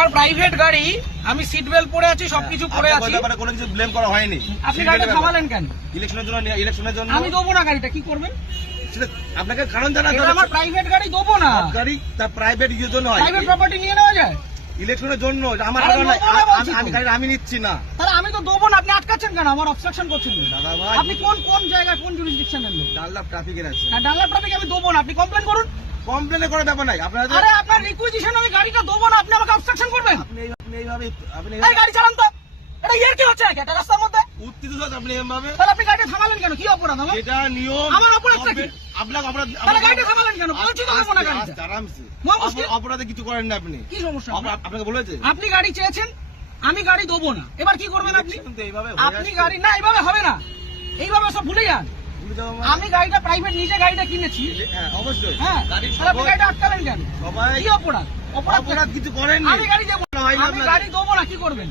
আমার প্রাইভেট গাড়ি, আমি সিট বেল্ট পরে আছি, সবকিছু পরে আছি, কোনো কিছু ব্লেম করা হয়নি। আপনি গাড়িটা থামালেন কেন? ইলেকশনের জন্য আমি দেবো না গাড়িটা, কি করবেন? আপনাকে কারণ জানা, আমার প্রাইভেট গাড়ি দেবো না। গাড়ি তার প্রাইভেট ইউজের জন্য হয়, প্রাইভেট প্রপার্টি নিয়ে নেওয়া যায় ইলেকশনের জন্য। আমার আমি গাড়ি আমি নিচ্ছি না, তাহলে আমি তো দেবো না। আপনি আটকাচ্ছেন কেন? আমার অবস্ট্রাকশন করছেন দাদা ভাই। আপনি কোন জায়গায়, কোন জুরিসডিকশনের লোক? ডানলাপ ট্রাফিকের আছে। ডানলাপ ট্রাফিক আমি দেবো না, আপনি কমপ্লেন করুন। কমপ্লেন করার ব্যাপার নাই আপনার। আরে আপনার রিকুইজিশন আমি গাড়িটা দেবো না, আপনি আমাকে অবস্ট্রাকশন করবেন? আপনি এই গাড়ি চালান তো, এটা ইয়ার কি হচ্ছে নাকি একটা রাস্তার মধ্যে? উত্তেজিত হচ্ছে আপনি এভাবে। তাহলে আপনি গাড়িটা থামালেন কেন? কি অপরাধ আমার? এটা নিয়ম। আমার অপরাধটা কি? আপনার অপরাধ। তাহলে গাড়িটা থামালেন কেন? বলছি তো দেবো না গাড়িটা। আরামসে মুশকিল। অপরাধে কিছু করেন না আপনি। কি সমস্যা? আপনাকে বলেছে আপনি গাড়ি চেয়েছেন, আমি গাড়ি দেবো না, এবার কি করবেন আপনি? এইভাবে আপনি গাড়ি না, এইভাবে হবে না, এইভাবে সব ভুলে যান। আমি গাড়িটা প্রাইভেট নিজে গাড়িটা কিনেছি। হ্যাঁ অবশ্যই। হ্যাঁ, তাহলে আপনি গাড়িটা আটকালেন কেন? সবাই কি অপরাধ? অপরাধ কিছু করেন। আমি গাড়ি দেবো না, আমি গাড়ি দেবো না, কি করবেন?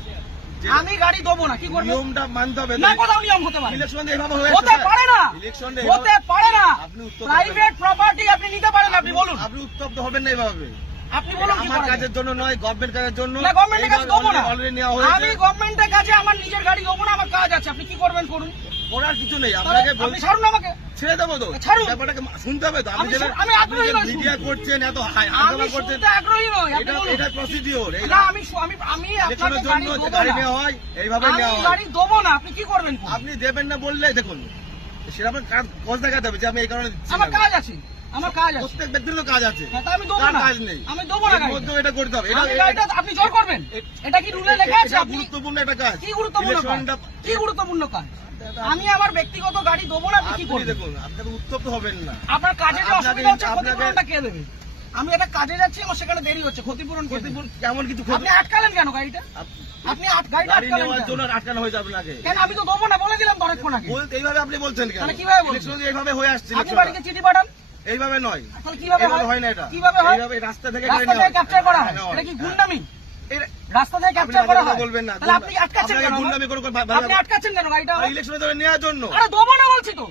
আমি গাড়ি দেবো না, কি করবেন? নিয়মটা মানতে হবে না, কোথাও নিয়ম হতে পারে? ইলেকশন এইভাবে হয়ে হতে পারে না, ইলেকশন হতে পারে না। আপনি উত্তর প্রাইভেট প্রপার্টি আপনি নিতে পারেন, আপনি বলুন। আপনি উত্তপ্ত হবেন না এইভাবে। আপনি বলুন কি আমার করা কাজের যায়? জন্য নয়, গভর্নমেন্ট কাজের জন্য। না, গভর্নমেন্টের কাছে দেবো না। অলরেডি নেওয়া হয়েছে। আমি গভর্নমেন্টের কাছে আমার নিজের গাড়ি দেবো না, আমার কাজ আছে, আপনি কি করবেন করুন। করার কিছু নেই, তাহলে আপনাকে আপনি ছাড়ুন আমাকে। ছেড়ে দেবো তো। ছাড়ুন। ব্যাপারটাকে শুনতে হবে তো। আমি আগ্রহী নই। মিডিয়া করছেন, এত আমি হাঙ্গামা করছেন, শুনতে আগ্রহী নই, আপনি বলুন। এটা প্রসিডিওর। না, আমি আপনাকে ইলেকশনের গাড়ি জন্য দেবো গাড়ি না। নেওয়া হয়, এইভাবে আমি নেওয়া হয়। গাড়ি দেবো না, আপনি কি করবেন করুন। আপনি দেবেন না বললে দেখুন সেরকম কাজ দেখাতে হবে যে আমি এই কারণে দিচ্ছি আমার না। কাজ আছে, আমার কাজ আছে। প্রত্যেক ব্যক্তির তো কাজ আছে, হ্যাঁ, তা আমি দেবো কার না। কাজ নেই? আমি দেবো না এর গাড়িটা। মধ্যেও এটা করতে হবে। আমি গাড়িটা আপনি জোর করবেন? এটা কি রুলে লেখা আছে? এটা আপনি গুরুত্বপূর্ণ একটা কাজ। কি গুরুত্বপূর্ণ কাজ? ইলেকশনটা- কি গুরুত্বপূর্ণ কাজ? আমি আমার ব্যক্তিগত গাড়ি দেবো না, আপনি কি আপনি করবেন? দেখুন, আপনাকে উত্তপ্ত হবেন না। আপনার কাজে যে আপনাকে- অসুবিধা হচ্ছে, আপনাকে- ক্ষতিপূরণটা কে দেবে? আমি একটা কাজে যাচ্ছি, আমার সেখানে দেরি হচ্ছে, ক্ষতিপূরণ কে দেবে? ক্ষতিপূরণ কেমন কিছু আপনি আটকালেন কেন গাড়িটা? আপনি গাড়িটা গাড়ি আটকালেন নেওয়ার কেন? জন্য আটকানো হয়েছে আপনাকে। কেন? আমি তো দেবো না বলে দিলাম তো অনেকক্ষণ আগে। এইভাবে আপনি বলছেন কেন? তাহলে কিভাবে বলছেন? ইলেকশন এইভাবে হয়ে আসছে। আপনি বাড়িতে চিঠি পাঠান। এইভাবে নয়, তাহলে কিভাবে এইভাবে হয়? হয় না এটা। কিভাবে হয়? এইভাবে রাস্তা থেকে রাস্তা থেকে ক্যাপচার করা হয়, এটা কি গুন্ডামি? রাস্তা থেকে ক্যাপচার করা হয়? বলবেন না। তাহলে আপনি আটকাচ্ছেন কেন? গুন্ডামি করে আপনি আটকাচ্ছেন কেন গাড়িটা? ইলেকশনের জন্য নেওয়ার জন্য। আরে দেবো না বলছি তো।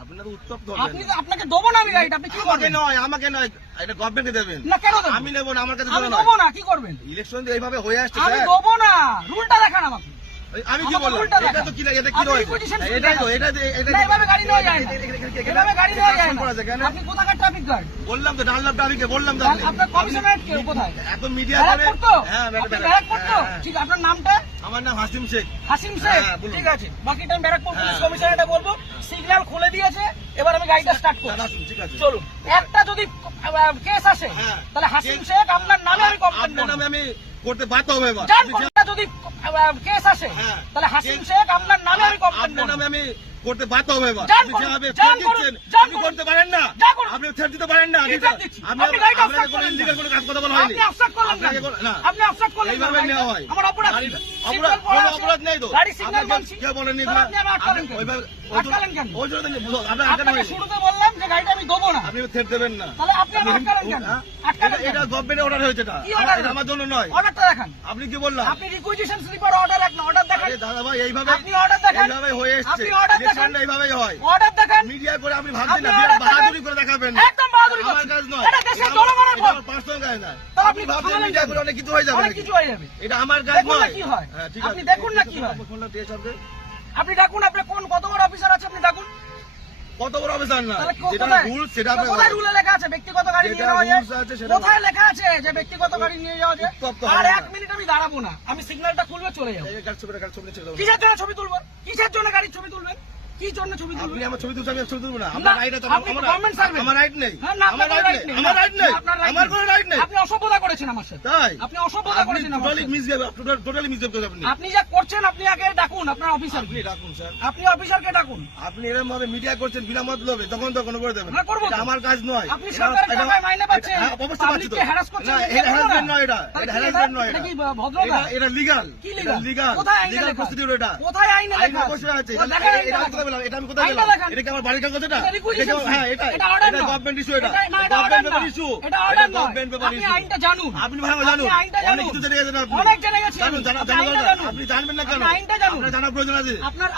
আপনার উত্তপ্ত আপনি আপনাকে দেবো না আমি গাড়িটা, আপনি কি আমাকে করবেন? নয়, আমাকে নয়, এটা গভর্নমেন্টকে দেবেন। না, কেন দেবো? আমি নেবো না, আমার কাছে আমি দেবো না, কি করবেন? ইলেকশন এইভাবে হয়ে আসছে আমি স্যার। দেবো না, রুলটা দেখান আমাকে। আমি কি আমাকে বললাম? উল্টা এটা দেখান। তো কি এটা কি আপনি রয়েছে? requisition শুনে এটাই তো, দেখান। এটা না, এভাবে গাড়ি নেওয়া যায় না। এভাবে গাড়ি নেওয়া যায় না। করা যায় কেন? আপনি কোথাকার ট্রাফিক গার্ড? বললাম তো ডানলাপ ট্রাফিকে বললাম তো আপনি। আপনার কমিশনারেট কে কোথায়? এত মিডিয়া করে। ব্যারাকপুর তো? হ্যাঁ, আপনি ব্যারাকপুর তো? হ্যাঁ। ঠিক, আপনার নামটা? আমার নাম হাসিম শেখ। হাসিম শেখ। হ্যাঁ, বলুন। ঠিক আছে, বাকি টাইম ব্যারাকপুর পুলিশ হ্যাঁ। কমিশনারেটে বলবো। সিগন্যাল খুলে দিয়েছে, এবার আমি গাড়িটা স্টার্ট করব। আসুন, ঠিক আছে। চলুন। একটা যদি কেস আসে, হ্যাঁ। তাহলে হাসিম শেখ আপনার নামে আমি কমপ্লেন আপনার করব। নামে আমি করতে বাধ্য হবে এবার। জান, একটা যদি কেস আসে, হ্যাঁ। তাহলে হাসিম শেখ আপনার নামে আমি কমপ্লেন আপনার করব। নামে আমি করতে বাধ্য হবে এবার। যান আপনি করুন, যেভাবে যান threat করুন, দিচ্ছেন, যান আপনি করুন। করতে পারেন না। যান করুন। আপনি threat দিতে পারেন না। কি threat দিচ্ছি? আমি আপনি গাড়িটা আপনাকে obstruct কোনো করলেন illegal কেন? কোনো কাজ কথা বলা হয়নি। আপনি অবস্ট্রাক্ট করলেন আপনাকে কেন? না। আপনি অবস্ট্রাক্ট করলেন কেন? এইভাবে নেওয়া হয়। আমার অপরাধ কি? অপরাধ- সিগন্যাল পড়া কোনো আছে। অপরাধ নেই তো। গাড়ি সিগন্যাল আপনাকে মানছি। কেউ বলেনি তাহলে আপনি আমার আটকালেন কেন? ওইভাবে আটকালেন কেন? ওই জন্য আপনার আটকানো আপনাকে হয়নি। শুরুতে বললাম যে গাড়িটা আমি দেবো না। আপনি থ্রেট দেবেন না। তাহলে আপনি আমার আটকালেন কেন? হ্যাঁ? আটকালেন এটা কেন? গভর্নমেন্টের অর্ডার হয়েছে এটা। কি order? এটা আমার জন্য নয়। অর্ডারটা দেখান। আপনি কি বললাম? আপনি রিকুইজিশন স্লিপার অর্ডার এক না, অর্ডার দেখান। আরে দাদা ভাই এইভাবে আপনি order দেখান। এইভাবে হয়ে এসেছে। আপনি order দেখান। ইলেকশনটা এইভাবেই হয়। অর্ডার দেখান। মিডিয়া করে আপনি ভাবছেন না আপনি order বাহাদুরি দেখান। করে দেখাবেন। একদম বাহাদুরি আমার করছেন। কাজ নয়। এটা দেশের জনগণের ভোট। পার্সোনাল কাজ না। তাহলে আপনি আপনি ভাবছেন থামালেন মিডিয়া কেন? করে অনেক কিছু হয়ে যাবে অনেক নাকি? কিছু হয়ে যাবে। এটা আমার কাজ দেখুন না নয়। কি হয়। হ্যাঁ, ঠিক আপনি আছে। দেখুন না কি হয়। ফোনটা দিয়ে সব দে। আপনি ডাকুন, আপনার কত বড় অফিসার আছে আপনি ডাকুন। কত বড় অফিসার না তাহলে যেটা কোথায়? রুল সেটা আপনি কোথায় রুলে লেখা আছে ব্যক্তিগত গাড়ি নিয়ে যেটা যাওয়া যায়? rules আছে সেটা কোথায় লেখা আছে যে ব্যক্তিগত গাড়ি নিয়ে যাওয়া যায়? উত্তপ্ত আর হবে এক না। মিনিট আমি দাঁড়াবো না, আমি সিগন্যালটা খুলবে চলে যাবো। এই গাড়ি ছবি ছেড়ে দাও। কিসের জন্য ছবি তুলবেন? কিসের জন্য গাড়ির ছবি তুলবেন? কি জন্য ছবি আপনি তুলবেন? আমার ছবি তুলছেন, আমি ছবি তুলবো না। না, আমার রাইট আছে। আপনি government servant। আমার রাইট নেই। হ্যাঁ, না, আমার আপনার রাইট right নেই। নেই। আমার রাইট নেই। আপনার right আমার নেই। কোনো রাইট নেই। আপনি অসভ্যতা করেছেন আমার সাথে। তাই আপনি অসভ্যতা আপনি করেছেন আমার টোটালি সাথে। মিসবিহেভ, টোটালি মিসবিহেভ করেছেন আপনি। আপনি যা করছেন আপনি আগে ডাকুন আপনার অফিসার। আপনি ডাকুন স্যার। আপনি অফিসারকে ডাকুন। আপনি এরকম ভাবে মিডিয়া করছেন বিনা মতলবে, তখন করে দেবেন। হ্যাঁ, করবো তো। এটা আমার কাজ নয়। আপনি সরকারের টাকায় মাইনে পাচ্ছেন, হ্যাঁ, অবশ্যই পাচ্ছি তো। পাবলিককে harass করছেন, না, এটা এটা করবো না। harassment নয় এটা। তাহলে এটা কি harassment নয় এটা এটা। কি ভদ্রতা? এটা লিগ্যাল। কি legal? লিগ্যাল। কোথায় আইনে লিগ্যাল লেখা আছে? প্রসিডিউর এটা। কোথায় আইনে আইন লেখা আছে? অবশ্যই আছে। ও, দেখান আইনটা এটা আমি দেখান। কোথায় পেলাম? এটা আমি কোথায় আইনটা পেলাম? দেখান। এটা কি আমার বাড়ির কাগজ এটা? এটা requisition হ্যাঁ, এটা এটা order নয়। গভর্নমেন্ট ইস্যু এটা। না, এটা order গভর্নমেন্ট নয়। ইস্যু। এটা order নয়। গভর্নমেন্ট পেপার আপনি ইস্যু। আইনটা জানুন। আপনি ভালো জানুন। আপনি আইনটা অনেক জানুন। কিছু জেনে গেছেন আপনি। অনেক জেনে গেছি আমি। জানুন, আপনি আইনটা জানুন। আপনি জানবেন না কেন? আপনি আইনটা জানুন। আপনার জানার প্রয়োজন আছে। আপনার